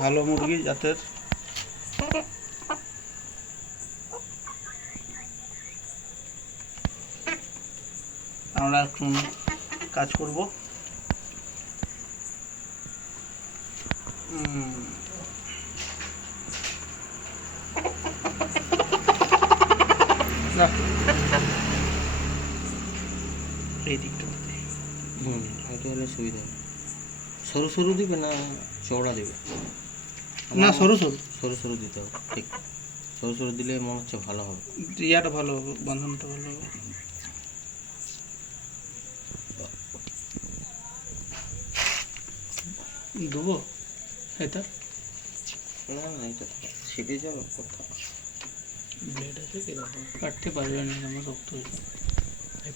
ভালো মুরগি জাতের। আমরা এখন কাজ করব। এই দিকটা এটা হলে সুবিধা। সরু সরু দিবে না চওড়া দিবে? না, সরু সরু সরু সরু দিতে হবে, ঠিক। সরু সরু দিলে মনে হচ্ছে ভালো হবে, ইয়াটা ভালো হবে, বাঁধানোটা ভালো হবে। দেবো এটা? না না, এটা ছিটে যাবে কোথাও। ব্লেড আছে কিরকম? কাটতে পারবে না, আমার শক্ত হয়েছে।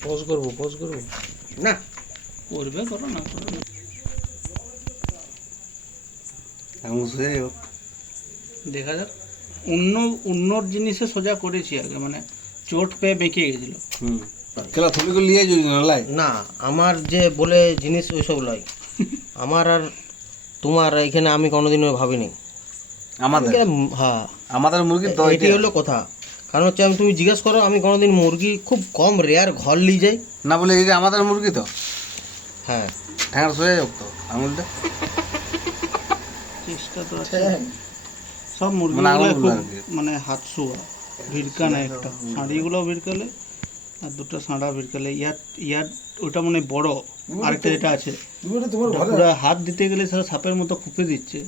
পজ করবো না, করবে করো, না করো না। দেখা যাক। অন্য জিনিসে সোজা করেছি আগে, মানে চোট পেয়ে বেঁকে গেছিল। না আমার যে বলে জিনিস ওইসব লয়। আমার আর তোমার এখানে আমি কোনোদিনও ভাবিনি। আমাদের মুরগির এটি হলো কথা। কারণ হচ্ছে তুমি জিজ্ঞেস করো, আমি কোনোদিন মুরগি খুব কম রেয়ার ঘর নিয়ে যাই না বলে এই যে আমাদের মুরগি তো হ্যাঁ ঠ্যাঙার সোজা যোগ তো আঙুলটা চেষ্টা তো আছে। সব মুরগিগুলো খুব মানে হাত শোয়া, ভিড়কানে একটা শাড়িগুলো ভিড়কালে আর দুটো সাঁড়া ভিড়কালে। ইয়ার ওটা মানে বড়। আরেকটা যেটা আছে পুরো হাত দিতে গেলে সেটা সাপের মতো খুপে দিচ্ছে।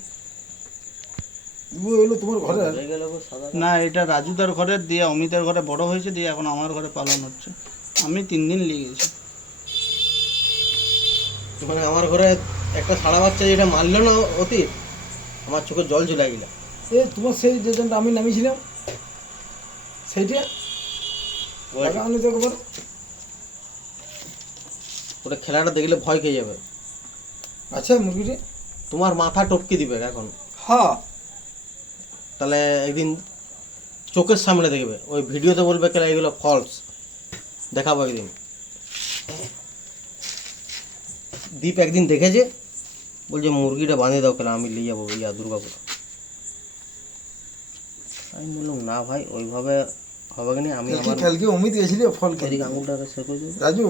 না, এটা রাজুদার ঘরে দিয়ে অমিতের ঘরে বড় হয়েছে, দিয়ে এখন আমার ঘরে পালন হচ্ছে। আমি 3 দিন লেগে গেছি। মানে আমার ঘরে একটা সাড়া বাচ্চা যেটা মারলো না অতি, আমার চোখে জল চলে গেল। তোমার সেই যেটা আমি নামিয়েছিলাম সেইটা ওটা খেলাটা দেখলে ভয় খেয়ে যাবে। আচ্ছা মুরগিটা তোমার মাথা টপকে দিবে এখন। হ্যাঁ, তাহলে একদিন চোখের সামনে দেখবে, ওই ভিডিওতে বলবে কেন এগুলো ফলস, দেখাবো একদিন। দীপ একদিন দেখেছে, বলছে মুরগিটা বাঁধিয়ে দাও, কেন আমি নিয়ে যাবো দুর্গাপুর। আমি বললাম না ভাই, ওইভাবে হবে না। আমি কালকে অমিত গেছিলি ফল খেতে, আঙুলটাকে শেষ করে দেবো। রাজু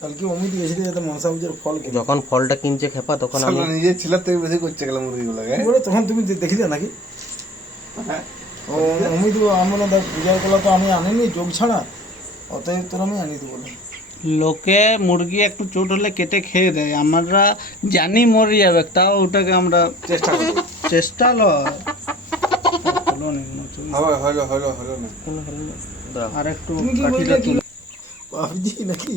কালকে অমিত গেছিলি যাতে মনসা পুজোর ফল খেতে। যখন ফলটা কিনছে খেপা, তখন আমি নিজের ছেলের থেকে বেশি করছে গেল মুরগিগুলোকে বলে তখন তুমি দেখিলে নাকি? ও অমিত আমরা পূজার কলা তো আমি আনিনি যোগ ছাড়া, অতএব তোর আমি আনি দেবো বলে। লোকে মুরগি একটু চোট হলে কেটে খেয়ে দেয়, আমরা জানি মরে যাবে, তাও ওটাকে আমরা চেষ্টা করি। চেষ্টা লয়। হলো না। আর একটু তুমি কি বললে কি পাবজি নাকি?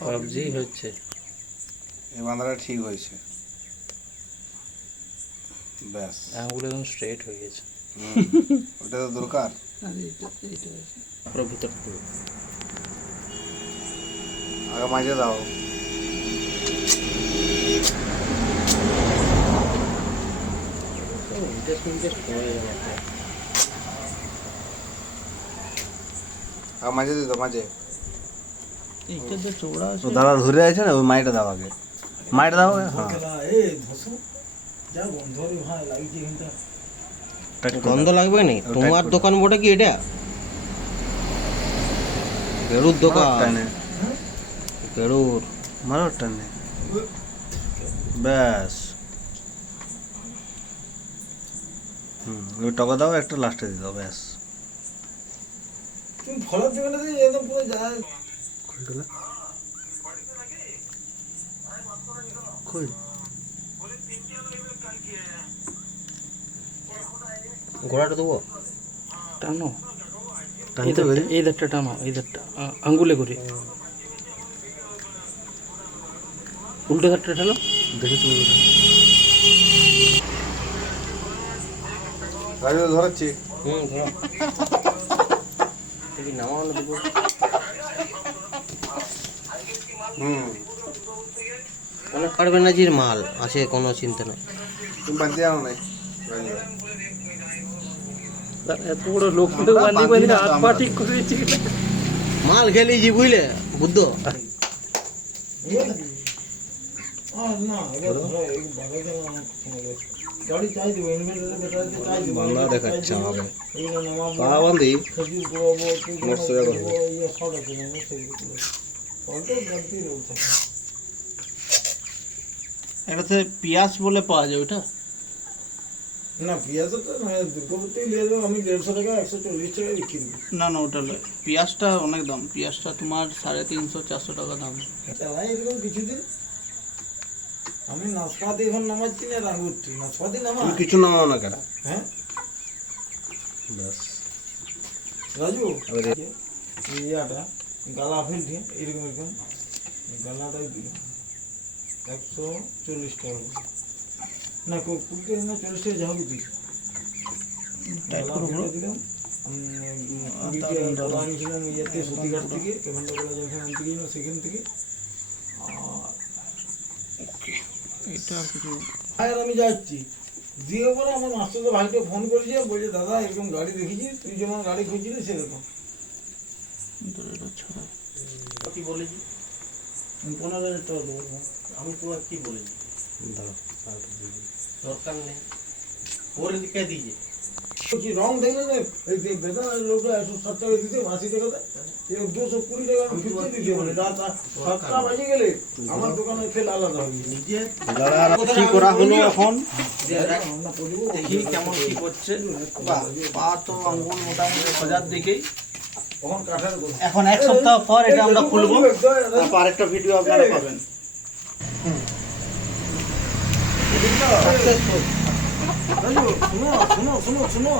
পাবজি হচ্ছে। এই বাঁধাটা ঠিক হয়েছে, ব্যাস আঙুল একদম স্ট্রেট হয়ে গেছে। ওটা তো দরকার। পুরো ভিতর থেকে আগে মাঝে দাও। আগে মাঝে দিত মাঝে। এইটা যে চৌড়া আছে, দাদা ধরে আছে না, ওই মাইটা দাও আগে, মাইটা দাও। হ্যাঁ, যা গন্ধ রে ভাই লাগছে এখানটা। গন্ধ লাগবে না। তোমার দোকান বটে কি এটা? গেরুর দোকান, গেরুর মারো টানে, ব্যাস। ওই টকা দাও, একটা লাস্টে দিয়ে দাও, ব্যাস। তুমি ফলের দোকানে একদম পুরো যা কই ঘোড়াটা দেবো? টানো, টানতে পারি? এই ধারটা টানো, এই ধারটা আঙ্গুলে করে, উল্টো ধারটা ঠেলো। দেখি তুমি রাজু ধরাচ্ছি। ধরো নামানো দেবো। অনেক পারবে না, জির মাল আছে, কোনো চিন্তা নেই। তুমি বাঁধতে জানো নাই? এত বড় লোক হাত পা ঠিক করে দিচ্ছি। মাল খেলিছি বুঝলে বুদ্ধ। না এবার ধরো এই বাবাকে গাড়ি চাই দেবো ইনভার্টারে ব্যাটারিতে চাই দেবো বাংলা দেখাচ্ছে আমাকে এগুলো নামাবো পা বান্ধি খেজুর পোড়াবো মস্ত ব্যাপার হবে। ইয়ে সব আছে না সেগুলো অল্প গাড়িতেই রয়েছে এটাতে পিয়াজ বলে পাওয়া যায় ওটা। না পেঁয়াজটা দুর্গাপুরতেই নিয়ে যাবো আমি 150 টাকা 140 টাকা বিক্রি দিই না না ওটা নয়, পিয়াজটা অনেক দাম, পিয়াজটা তোমার 350-400 টাকা দাম। চালাই এরকম কিছুদিন আমি নাশপাতি এখন নামাচ্ছি না রাঙুরটি নাশপাতি নামা তুমি কিছু নামাও না কেন হ্যাঁ ব্যাস রাজু এবারে এই ইয়াটা গালা ফেলছি এরকম এরকম গালাটাই দিলাম 140 টাকা না কুড়ি না 40 টাকা যা হবে দিই টাইট গালা করে ফেলে দিলাম গালা আনিয়েছিলাম ইয়েতে সতীঘাট থেকে পেমেন্ট করা যেখান থেকে না সেখান থেকে এটা আর কিছু আর আমি যাচ্ছি দিয়ে পরে আমার মাস্টার ভাইকে ফোন করেছি বলছে দাদা এরকম গাড়ি দেখেছি তুই যেমন গাড়ি খুঁজছিলি সেরকম এটা ছাড়া কি বলেছি 15,000 টাকা দেবো আমি তোমার কি বলেছি দাও দরকার নেই ওরে দিকে দিয়েছে কি রং দেখলে না এই যে বেতনের লোকটা 160 টাকা দিতে 80 টাকা দেয় এই 220 টাকা আমি ফিরতে দিতে বলে রাত 7টা বাজে গেলে আমার দোকানের ফেল আলাদা হবে নিজে কি করা হলো এখন? আমরা পড়বো দেখি কেমন কি করছে। বাহ, পা তো আঙ্গুল মোটামুটি সজার দিকেই। তখন কাঠার কথা এখন এক সপ্তাহ পর এটা আমরা খুলবো, তারপর আরেকটা ভিডিও আপনারা পাবেন। রাজু, শোনো শোনো শোনো শোনো